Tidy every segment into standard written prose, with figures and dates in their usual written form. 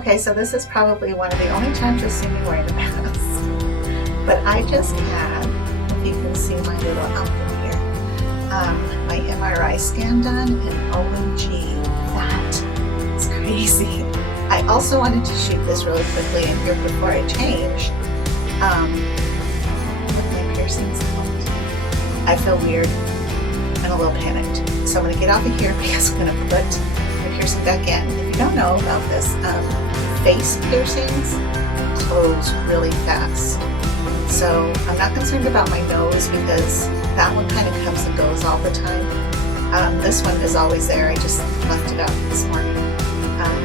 Okay, so this is probably one of the only times you'll see me wearing a mask. But I just had, if you can see my little outfit here, my MRI scan done, and OMG, that is crazy. I also wanted to shoot this really quickly in here before I change. With my piercings out. I feel weird and a little panicked. So I'm going to get off of here because I'm going to put my piercing back in. If you don't know about this, face piercings close really fast. So I'm not concerned about my nose because that one kind of comes and goes all the time. This one is always there. I just left it out this morning.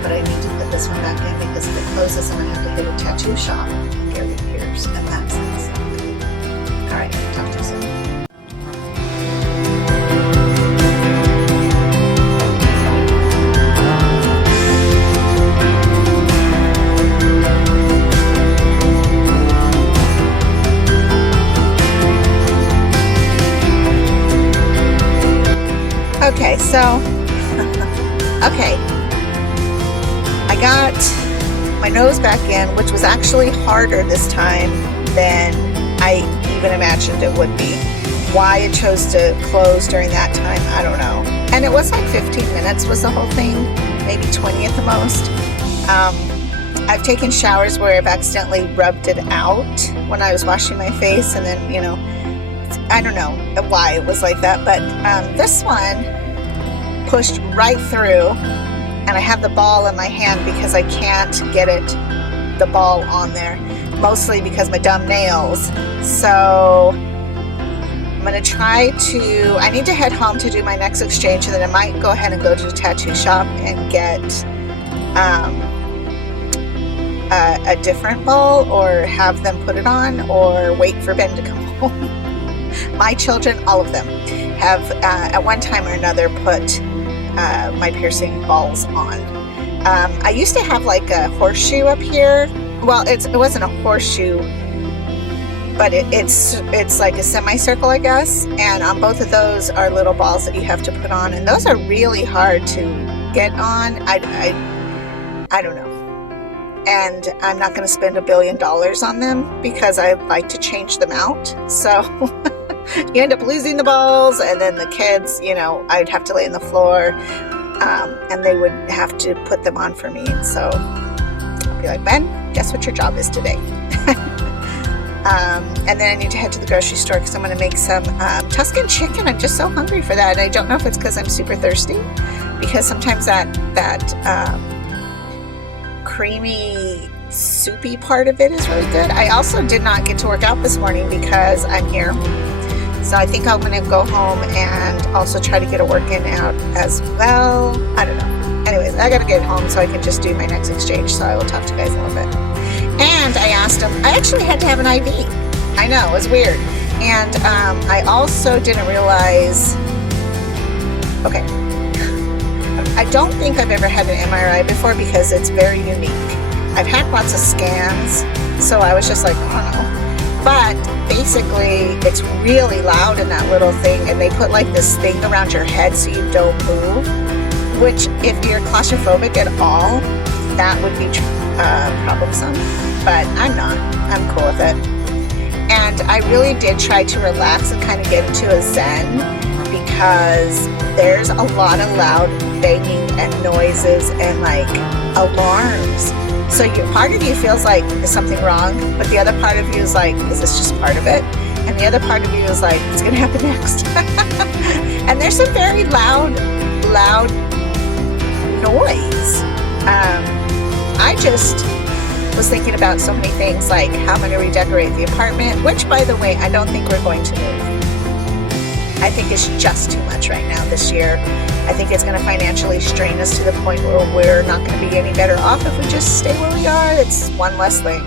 But I need to put this one back in because if it closes, I'm going to have to hit a tattoo shop and get it pierced. And that's it. All right, talk to you soon. Okay, so, okay, I got my nose back in, which was actually harder this time than I even imagined it would be. Why it chose to close during that time, I don't know. And it was like 15 minutes was the whole thing, maybe 20 at the most. I've taken showers where I've accidentally rubbed it out when I was washing my face, and then, you know, I don't know why it was like that, but this one pushed right through, and I have the ball in my hand because I can't get the ball on there, mostly because my dumb nails. So I'm going to try to, I need to head home to do my next exchange, and then I might go ahead and go to the tattoo shop and get a different ball, or have them put it on, or wait for Ben to come home. My children, all of them, have at one time or another put my piercing balls on. I used to have like a horseshoe up here. Well, it wasn't a horseshoe, but it's like a semicircle, I guess. And on both of those are little balls that you have to put on, and those are really hard to get on. I don't know. And I'm not going to spend $1 billion on them because I like to change them out. So you end up losing the balls, and then the kids, you know, I'd have to lay on the floor, and they would have to put them on for me. And so I'll be like, Ben, guess what your job is today? And then I need to head to the grocery store because I'm going to make some Tuscan chicken. I'm just so hungry for that. And I don't know if it's because I'm super thirsty, because sometimes that creamy, soupy part of it is really good. I also did not get to work out this morning because I'm here. So I think I'm going to go home and also try to get a workout out as well. I don't know. Anyways, I got to get home so I can just do my next exchange. So I will talk to you guys in a little bit. And I asked him, I actually had to have an IV. I know, it was weird. And I also didn't realize, okay, I don't think I've ever had an MRI before because it's very unique. I've had lots of scans, so I was just like, I don't know. But basically, it's really loud in that little thing, and they put like this thing around your head so you don't move, which if you're claustrophobic at all, that would be troublesome. But I'm not. I'm cool with it. And I really did try to relax and kind of get into a zen, because there's a lot of loud banging and noises and like alarms. So part of you feels like, is something wrong? But the other part of you is like, is this just part of it? And the other part of you is like, what's going to happen next? And there's some very loud noise. I just was thinking about so many things, like how I'm going to redecorate the apartment, which, by the way, I don't think we're going to move. I think it's just too much right now this year. I think it's going to financially strain us to the point where we're not going to be any better off if we just stay where we are. It's one less thing.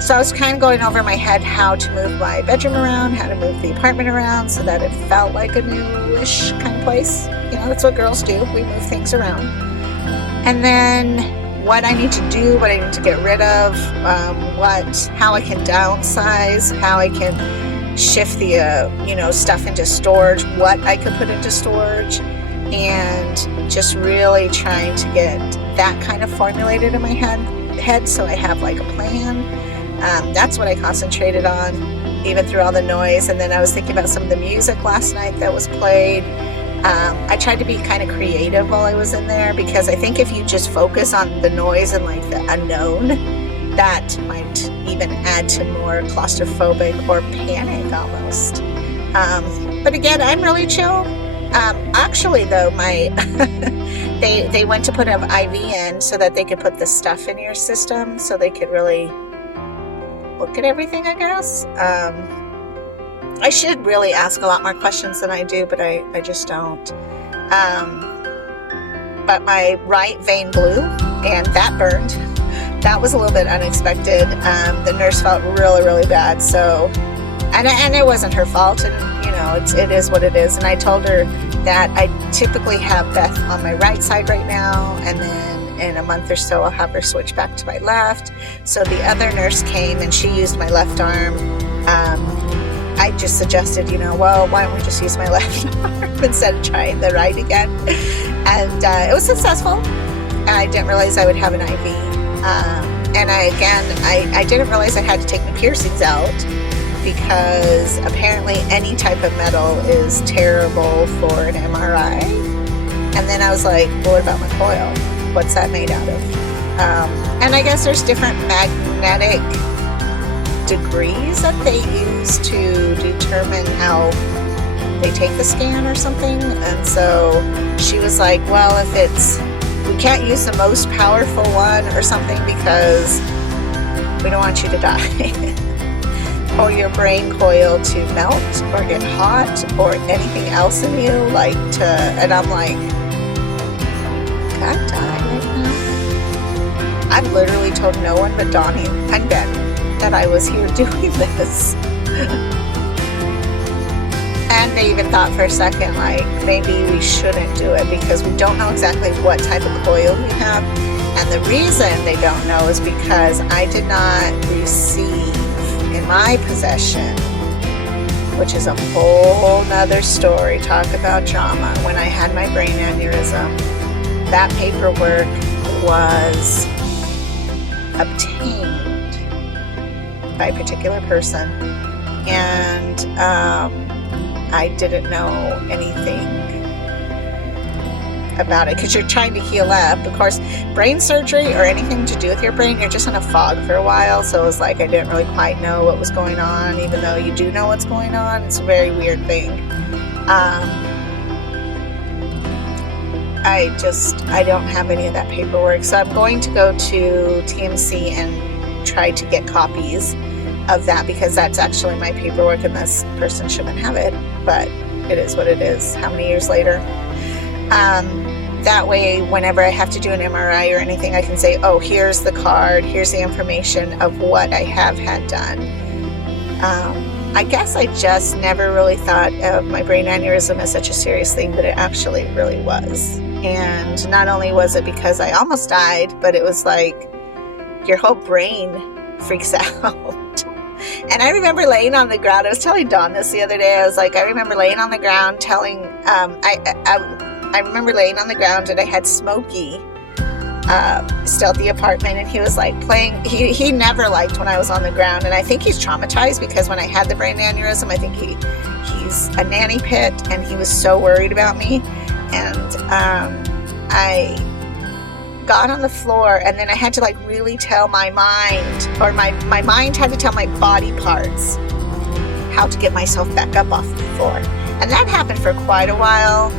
So I was kind of going over my head how to move my bedroom around, how to move the apartment around so that it felt like a newish kind of place. You know, that's what girls do. We move things around. And then what I need to do, what I need to get rid of, how I can downsize, how I can shift the stuff into storage, what I could put into storage, and just really trying to get that kind of formulated in my head, so I have like a plan. That's what I concentrated on, even through all the noise. And then I was thinking about some of the music last night that was played. I tried to be kind of creative while I was in there, because I think if you just focus on the noise and like the unknown, that might even add to more claustrophobic or panic almost. But again, I'm really chill. Actually though, they went to put an IV in so that they could put the stuff in your system so they could really look at everything, I guess. I should really ask a lot more questions than I do, but I just don't. But my right vein blew, and that burned. That was a little bit unexpected. The nurse felt really, really bad. So, and it wasn't her fault, and you know, it is what it is. And I told her that I typically have Beth on my right side right now, and then in a month or so I'll have her switch back to my left. So the other nurse came and she used my left arm. I just suggested, well, why don't we just use my left arm instead of trying the right again? And it was successful. I didn't realize I would have an IV. And I didn't realize I had to take the piercings out, because apparently any type of metal is terrible for an MRI. And then I was like, well, what about my coil? What's that made out of? And I guess there's different magnetic degrees that they use to determine how they take the scan or something. And so she was like, well, we can't use the most powerful one or something, because we don't want you to die. Or your brain coil to melt or get hot or anything else in you, and I'm like, can I die right now? I've literally told no one but Donnie and Ben that I was here doing this. And they even thought for a second, maybe we shouldn't do it, because we don't know exactly what type of coil you have. And the reason they don't know is because I did not receive in my possession, which is a whole nother story, talk about drama, when I had my brain aneurysm, that paperwork was obtained by a particular person, and I didn't know anything about it, because you're trying to heal up. Of course, brain surgery or anything to do with your brain, you're just in a fog for a while. So it was like I didn't really quite know what was going on, even though you do know what's going on. It's a very weird thing. I don't have any of that paperwork, so I'm going to go to TMC and try to get copies of that, because that's actually my paperwork and this person shouldn't have it, but it is what it is. How many years later? That way, whenever I have to do an MRI or anything, I can say, oh, here's the card, here's the information of what I have had done. I guess I just never really thought of my brain aneurysm as such a serious thing, but it actually really was. And not only was it because I almost died, but it was like your whole brain freaks out. And I remember laying on the ground. I was telling Dawn this the other day. I was like, I remember laying on the ground I remember laying on the ground, and I had Smokey still at the apartment, and he was like playing. He never liked when I was on the ground, and I think he's traumatized, because when I had the brain aneurysm, I think he's a nanny pit, and he was so worried about me. And I got on the floor, and then I had to really tell my mind, or my mind had to tell my body parts how to get myself back up off the floor. And that happened for quite a while.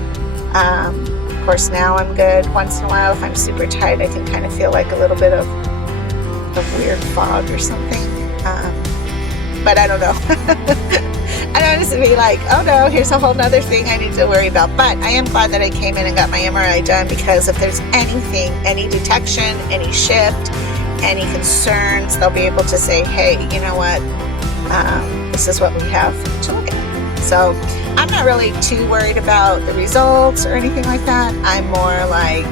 Of course, now I'm good. Once in a while, if I'm super tired, I can kind of feel like a little bit of a weird fog or something. But I don't know. I don't want to be like, oh no, here's a whole nother thing I need to worry about. But I am glad that I came in and got my MRI done, because if there's anything, any detection, any shift, any concerns, they'll be able to say, hey, you know what? This is what we have to look at. So I'm not really too worried about the results or anything like that. I'm more like,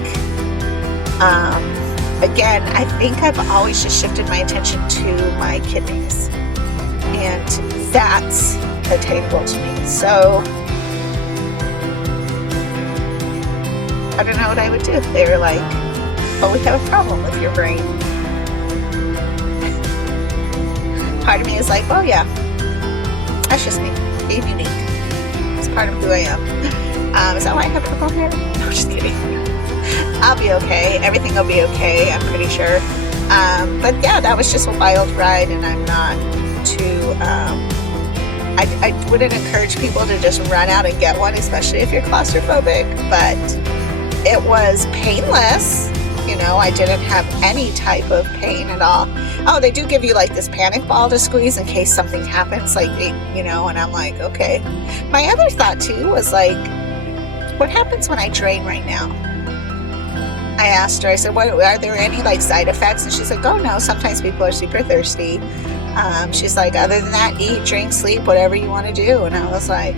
again, I think I've always just shifted my attention to my kidneys, and that's attainable to me. So I don't know what I would do if they were like, but we have a problem with your brain. Part of me is like, oh yeah, that's just me, being unique. It's part of who I am. Is that why I have purple hair? No, just kidding. I'll be okay. Everything will be okay, I'm pretty sure. But yeah, that was just a wild ride, and I'm not too, I wouldn't encourage people to just run out and get one, especially if you're claustrophobic, but it was painless. You know, I didn't have any type of pain at all. Oh, they do give you like this panic ball to squeeze in case something happens, like, you know, and I'm like, okay. My other thought too was like, what happens when I drain right now? I asked her, I said, what, are there any like side effects? And she's like, oh no, sometimes people are super thirsty. She's like, other than that, eat, drink, sleep, whatever you want to do. And I was like,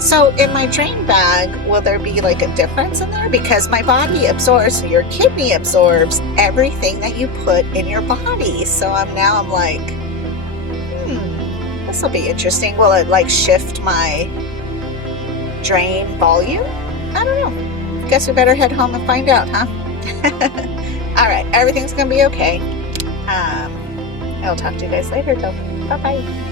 so in my drain bag, will there be like a difference in there? Because my body absorbs, so your kidney absorbs everything that you put in your body. So I'm like, this will be interesting. Will it like shift my drain volume? I don't know. Guess we better head home and find out, huh? All right, everything's gonna be okay. I'll talk to you guys later though. Bye-bye.